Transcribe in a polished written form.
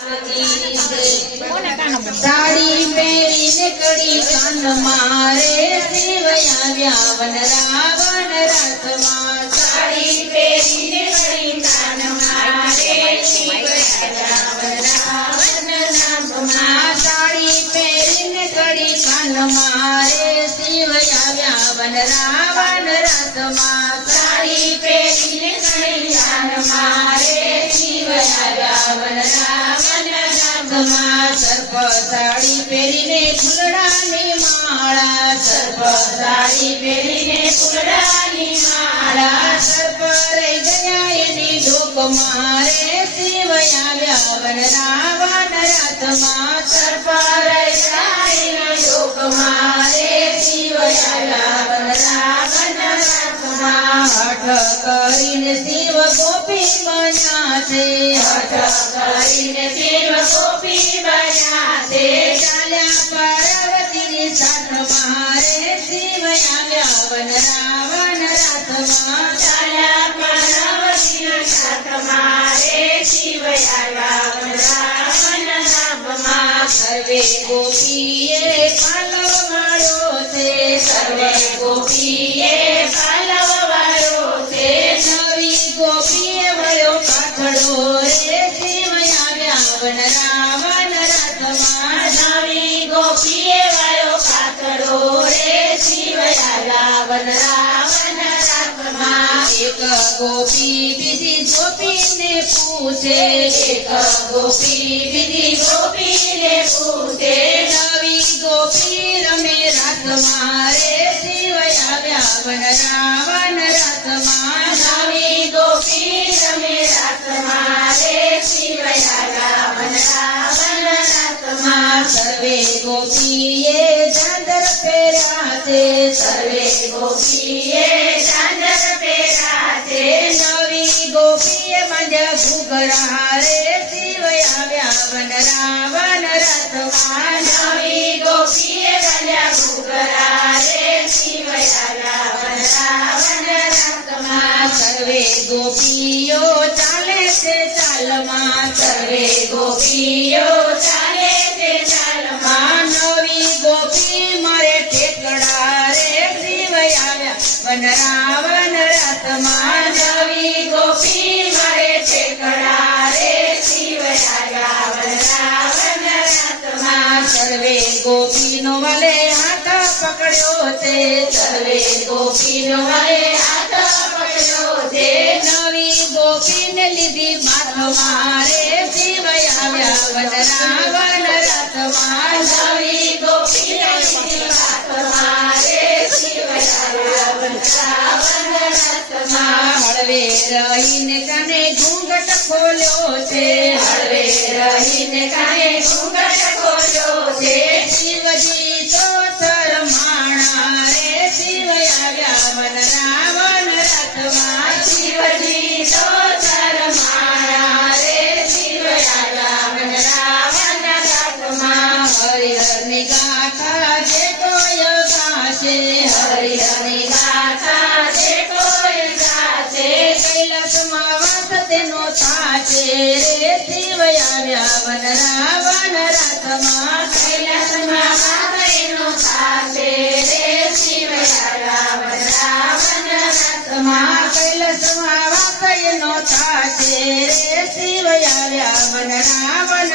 साड़ी पहरीने कड़ी कान मारे शिव આવ્યા વન રાવણ રથમાં साड़ी पहरीने कड़ी कान मारे शिव આવ્યા વન રાવણ રથમાં साड़ी पहरीने कड़ी कान मारे शिव આવ્યા વન રાવણ રથમાં साड़ी पहरीने कड़ी कान मारे शिव આવ્યા વન રાવણ રથમાં सर्प साड़ी पहरीने फूलડાની माळा सर्प साड़ी पहरीने फूलડાની માળા सर्प રહી ગયા એની ઢોક મારે શિવ આવ્યા વન રાવણ રથમાં सर्प રહી જાય લોક મારે શિવ આવ્યા વન રાવણ રથમાં હઠ કરીને શિવ ગોપી બન્યા છે હઠ કરીને શિવ ગોપી બન્યા છે ચાલ્યા પાર્વતીની સાથ મારે શિવ આવ્યા વન રાવણ રથમાં ચાલ્યા પાર્વતીના સાથ મારે શિવ આવ્યા વન રાવણ રથમાં સર્વે ગોપીએ પાલવ વાળો છે સર્વે ગોપીએ પાલવ વાળો છે નવી ગોપીએ વળ્યો પાછળો રે શિવ આવ્યા વન રાવણ રથમાં નવી ગોપીએ વાળો પાતળો રે શિવ આવ્યા વન રાવણ રથમાં એક ગોપી બીજી ગોપીને પૂછે એક ગોપી બીજી ગોપીને પૂછે નવી ગોપી રમે રાત મારે શિવ આવ્યા વન રાવણ રથમાં નવી ગોપી રમે રાત મારે શિવ આવ્યા વન રાવણ રથમાં સર્વે ગોપીએ ચાદર પહેર્યા છે સર્વે ગોપીએ ચાદર પહેર્યા છે નવી ગોપીએ માંડ્યા ઘૂઘરા રે શિવ આવ્યા વન રાવણ રથમાં નવી ગોપીએ બન્યા ઘૂઘરા રે શિવ આવ્યા વન રાવણ રથમાં સર્વે ગોપીઓ ચાલે છે ચાલમાં સર્વે ગોપીઓ ચાલે છે ચાલમાં નવી ગોપી મારે ઠેકડા રે શિવ આવ્યા વન રાવણ રથમાં નવી ગોપી મારે ઠેકડા રે શિવ આવ્યા વન રાવણ રથમાં સર્વે ગોપીનો વાલે હાથ પકડ્યો છે સર્વે ગોપીનો વડે હાથ પકડ્યો છે નવી ગોપીને લીધી માથ મારે શિવ આવ્યા વન રાવણ રથમાં નવી ગોપીને લીધી વાત મારે શિવ આવ્યા વન રાવણ રથમાં હળવે રહીને કાને ઘૂંઘટ ખોલ્યો છે હળવે રહીને કાને ઘૂંઘટ ખોલ્યો છે શિવજી તો શરમાણા રે શિવ આવ્યા વન રાવણ રથમાં શિવજી તો શરમાયા રે શિવ આવ્યા વન રાવણ રથમાં હરિહરની ગાથા જે કોઈ ગાશે હરિહરની ગાથા જે કોઈ ગાશે કૈલાસમાં વાસ તેનો થાશે રે શિવ આવ્યા વન રાવણ રથમાં કૈલાસમાં વાસઈનો થાશે રે શિવ આવ્યા વન રાવણ રથમાં કૈલાસમાં વાસ એનો થાશે રે શિવ આવ્યા વન રાવણ